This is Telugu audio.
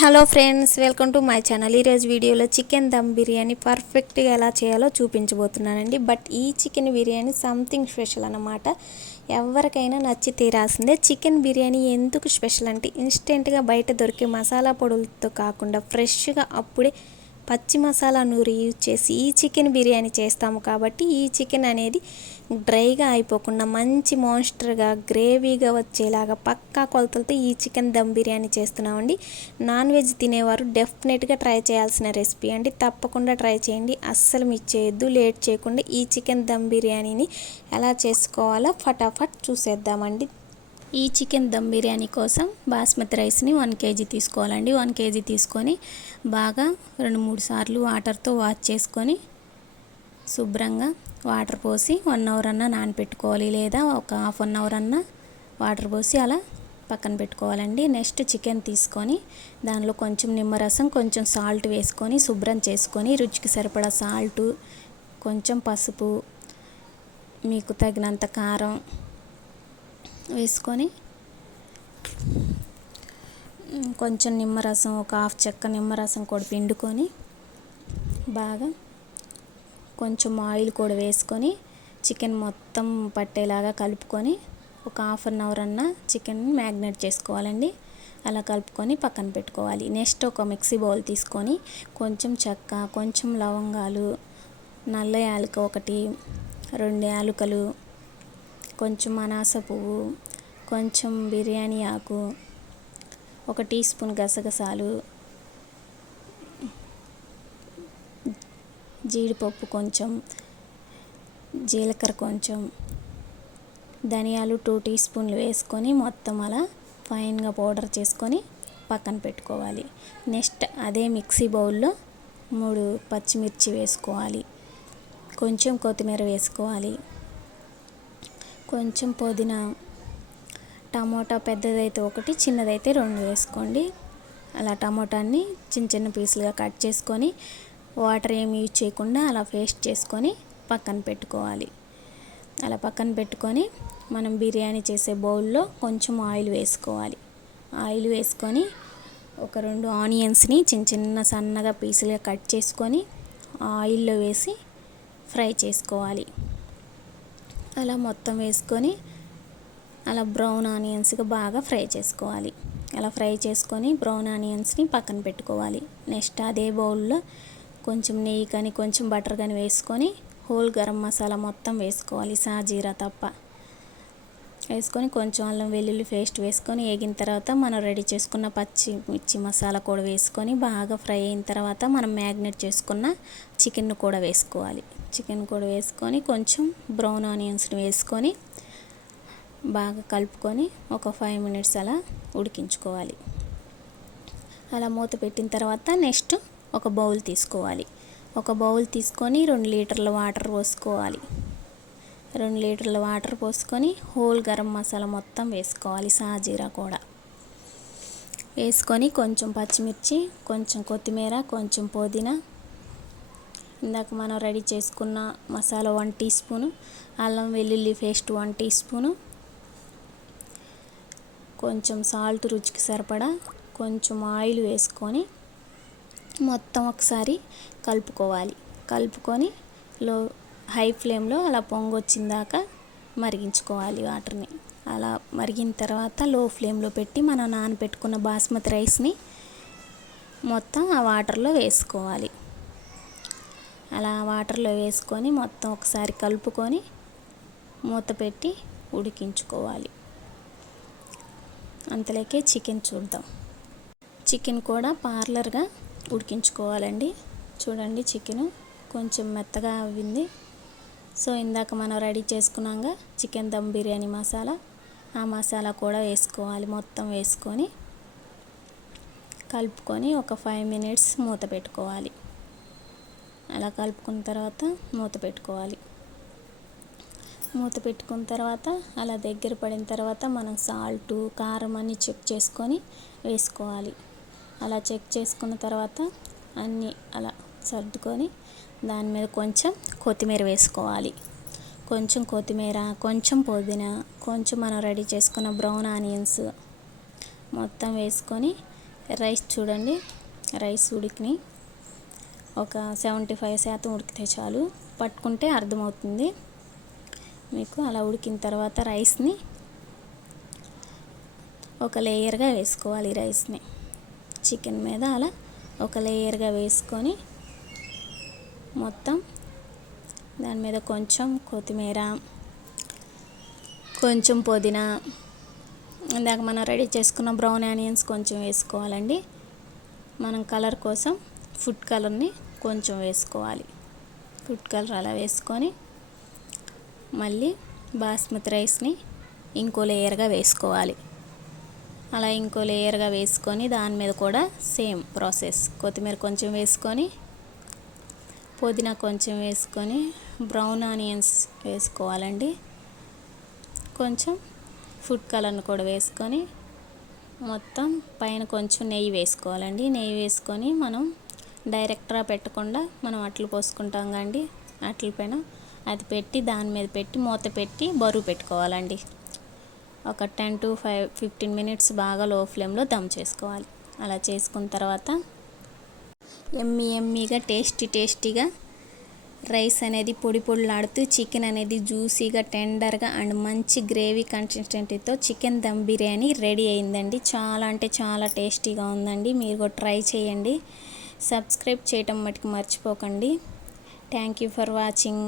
Hello friends welcome to my channel. ఈరోజు వీడియోలో చికెన్ దమ్ బిర్యానీ పర్ఫెక్ట్గా ఎలా చేయాలో చూపించబోతున్నానండి. బట్ ఈ చికెన్ బిర్యానీ సంథింగ్ స్పెషల్ అన్నమాట. ఎవరికైనా నచ్చి తీరాల్సిందే చికెన్ బిర్యానీ ఎందుకు స్పెషల్ అంటే ఇన్స్టెంట్గా బయట దొరికే మసాలా పొడులతో కాకుండా ఫ్రెష్గా అప్పుడే పచ్చి మసాలా నూరి యూజ్ చేసి ఈ చికెన్ బిర్యానీ చేస్తాము కాబట్టి ఈ చికెన్ అనేది డ్రైగా అయిపోకుండా మంచి మాన్స్టర్గా గ్రేవీగా వచ్చేలాగా పక్కా కొలతలతో ఈ చికెన్ దమ్ బిర్యానీ చేస్తున్నామండి. నాన్ వెజ్ తినేవారు డెఫినెట్గా ట్రై చేయాల్సిన రెసిపీ అండి. తప్పకుండా ట్రై చేయండి. అస్సలు మిస్ చేయొద్దు. లేట్ చేయకుండా ఈ చికెన్ దమ్ బిర్యానీని ఎలా చేసుకోవాలో ఫటాఫట్ చూసేద్దామండి. ఈ చికెన్ దమ్ బిర్యానీ కోసం బాస్మతి రైస్ని వన్ కేజీ తీసుకోవాలండి. వన్ కేజీ తీసుకొని బాగా రెండు మూడు సార్లు వాటర్తో వాష్ చేసుకొని శుభ్రంగా వాటర్ పోసి వన్ అవర్ అన్నా నానపెట్టుకోవాలి. లేదా ఒక హాఫ్ అన్ అవర్ అన్నా వాటర్ పోసి అలా పక్కన పెట్టుకోవాలండి. నెక్స్ట్ చికెన్ తీసుకొని దానిలో కొంచెం నిమ్మరసం కొంచెం సాల్ట్ వేసుకొని శుభ్రం చేసుకొని రుచికి సరిపడా సాల్టు కొంచెం పసుపు మీకు తగినంత కారం వేసుకొని కొంచెం నిమ్మరసం ఒక హాఫ్ చెక్క నిమ్మరసం కూడా పిండుకొని బాగా కొంచెం ఆయిల్ కూడా వేసుకొని చికెన్ మొత్తం పట్టేలాగా కలుపుకొని ఒక హాఫ్ అన్ అవర్ అన్న చికెన్ మ్యాగ్నేట్ చేసుకోవాలండి. అలా కలుపుకొని పక్కన పెట్టుకోవాలి. నెక్స్ట్ ఒక మిక్సీ బౌల్ తీసుకొని కొంచెం చెక్క కొంచెం లవంగాలు నల్ల యాలక ఒకటి రెండు యాలకలు కొంచెం అనాస పువ్వు కొంచెం బిర్యానీ ఆకు ఒక టీ స్పూన్ గసగసాలు జీడిపప్పు కొంచెం జీలకర్ర కొంచెం ధనియాలు టూ టీ స్పూన్లు వేసుకొని మొత్తం అలా ఫైన్గా పౌడర్ చేసుకొని పక్కన పెట్టుకోవాలి. నెక్స్ట్ అదే మిక్సీ బౌల్లో మూడు పచ్చిమిర్చి వేసుకోవాలి. కొంచెం కొత్తిమీర వేసుకోవాలి. కొంచెం పుదీనా టమోటా పెద్దదైతే ఒకటి చిన్నదైతే రెండు వేసుకోండి. అలా టమోటాని చిన్న చిన్న పీసులుగా కట్ చేసుకొని వాటర్ ఏమి యూజ్ చేయకుండా అలా పేస్ట్ చేసుకొని పక్కన పెట్టుకోవాలి. అలా పక్కన పెట్టుకొని మనం బిర్యానీ చేసే బౌల్లో కొంచెం ఆయిల్ వేసుకోవాలి. ఆయిల్ వేసుకొని ఒక రెండు ఆనియన్స్ని చిన్న చిన్న సన్నగా పీసులుగా కట్ చేసుకొని ఆయిల్లో వేసి ఫ్రై చేసుకోవాలి. అలా మొత్తం వేసుకొని అలా బ్రౌన్ ఆనియన్స్గా బాగా ఫ్రై చేసుకోవాలి. అలా ఫ్రై చేసుకొని బ్రౌన్ ఆనియన్స్ని పక్కన పెట్టుకోవాలి. నెక్స్ట్ అదే బౌల్లో కొంచెం నెయ్యి కానీ కొంచెం బటర్ కానీ వేసుకొని హోల్ గరం మసాలా మొత్తం వేసుకోవాలి సాజీరా తప్ప. వేసుకొని కొంచెం అల్లం వెల్లుల్లి పేస్ట్ వేసుకొని వేగిన తర్వాత మనం రెడీ చేసుకున్న పచ్చి మిర్చి మసాలా కూడా వేసుకొని బాగా ఫ్రై అయిన తర్వాత మనం మ్యాగ్నేట్ చేసుకున్న చికెన్ కూడా వేసుకోవాలి. చికెన్ కూడా వేసుకొని కొంచెం బ్రౌన్ ఆనియన్స్ని వేసుకొని బాగా కలుపుకొని ఒక ఫైవ్ మినిట్స్ అలా ఉడికించుకోవాలి. అలా మూత పెట్టిన తర్వాత నెక్స్ట్ ఒక బౌల్ తీసుకోవాలి. ఒక బౌల్ తీసుకొని రెండు లీటర్ల వాటర్ పోసుకోవాలి. రెండు లీటర్ల వాటర్ పోసుకొని హోల్ గరం మసాలా మొత్తం వేసుకోవాలి సాజీరా కూడా. వేసుకొని కొంచెం పచ్చిమిర్చి కొంచెం కొత్తిమీర కొంచెం పుదీనా ఇందాక మనం రెడీ చేసుకున్న మసాలా వన్ టీ స్పూను అల్లం వెల్లుల్లి పేస్ట్ వన్ టీ స్పూను కొంచెం సాల్ట్ రుచికి సరిపడా కొంచెం ఆయిల్ వేసుకొని మొత్తం ఒకసారి కలుపుకోవాలి. కలుపుకొని లో హై ఫ్లేమ్లో అలా పొంగొచ్చిందాక మరిగించుకోవాలి వాటర్ని. అలా మరిగిన తర్వాత లో ఫ్లేమ్లో పెట్టి మనం నానబెట్టుకున్న బాస్మతి రైస్ని మొత్తం ఆ వాటర్లో వేసుకోవాలి. అలా వాటర్లో వేసుకొని మొత్తం ఒకసారి కలుపుకొని మూత పెట్టి ఉడికించుకోవాలి. అంతలోకే చికెన్ చూద్దాం. చికెన్ కూడా పార్లర్గా ఉడికించుకోవాలండి. చూడండి చికెను కొంచెం మెత్తగా అవ్వింది. సో ఇందాక మనం రెడీ చేసుకున్నాక చికెన్ దమ్ బిర్యానీ మసాలా ఆ మసాలా కూడా వేసుకోవాలి మొత్తం వేసుకొని. కలుపుకొని ఒక ఫైవ్ మినిట్స్ మూత పెట్టుకోవాలి. అలా కలుపుకున్న తర్వాత మూత పెట్టుకోవాలి. మూత పెట్టుకున్న తర్వాత అలా దగ్గర పడిన తర్వాత మనం సాల్ట్ కారం అన్ని చెక్ చేసుకొని వేసుకోవాలి. అలా చెక్ చేసుకున్న తర్వాత అన్నీ అలా సర్దుకొని దాని మీద కొంచెం కొత్తిమీర వేసుకోవాలి. కొంచెం కొత్తిమీర కొంచెం పుదీనా కొంచెం మనం రెడీ చేసుకున్న బ్రౌన్ ఆనియన్స్ మొత్తం వేసుకొని రైస్ చూడండి రైస్ ఉడికిని ఒక సెవెంటీ ఫైవ్ శాతం ఉడికితే చాలు. పట్టుకుంటే అర్థమవుతుంది. మీకు అలా ఉడికిన తర్వాత రైస్ని ఒక లేయర్గా వేసుకోవాలి రైస్ని. చికెన్ మీద అలా ఒక లేయర్గా వేసుకొని మొత్తం దాని మీద కొంచెం కొత్తిమీర కొంచెం పుదీనా ఇందాక మనం రెడీ చేసుకున్న బ్రౌన్ ఆనియన్స్ కొంచెం వేసుకోవాలండి. మనం కలర్ కోసం ఫుడ్ కలర్ని కొంచెం వేసుకోవాలి. ఫుడ్ కలర్ అలా వేసుకొని మళ్ళీ బాస్మతి రైస్ని ఇంకో లేయర్గా వేసుకోవాలి. అలా ఇంకో లేయర్గా వేసుకొని దాని మీద కూడా సేమ్ ప్రాసెస్. కొత్తిమీర కొంచెం వేసుకొని పుదీనా కొంచెం వేసుకొని బ్రౌన్ ఆనియన్స్ వేసుకోవాలండి. కొంచెం ఫుడ్ కలర్ని కూడా వేసుకొని మొత్తం పైన కొంచెం నెయ్యి వేసుకోవాలండి. నెయ్యి వేసుకొని మనం డైరెక్ట్గా పెట్టకుండా మనం అట్లు పోసుకుంటాం కండి. అట్ల పైన అది పెట్టి దాని మీద పెట్టి మూత పెట్టి బరువు పెట్టుకోవాలండి. ఒక ten to five fifteen minutes బాగా లో ఫ్లేమ్లో దమ్ చేసుకోవాలి. అలా చేసుకున్న తర్వాత ఎమ్మి ఎమ్మిగా టేస్టీ టేస్టీగా రైస్ అనేది పొడి పొడిలాడుతూ చికెన్ అనేది జ్యూసీగా టెండర్గా అండ్ మంచి గ్రేవీ కన్సిస్టెంటీతో చికెన్ దమ్ బిర్యానీ రెడీ అయిందండి. చాలా అంటే చాలా టేస్టీగా ఉందండి. మీరు కూడా ట్రై చేయండి. సబ్స్క్రైబ్ చేయటం మటుకు మర్చిపోకండి. Thank you for watching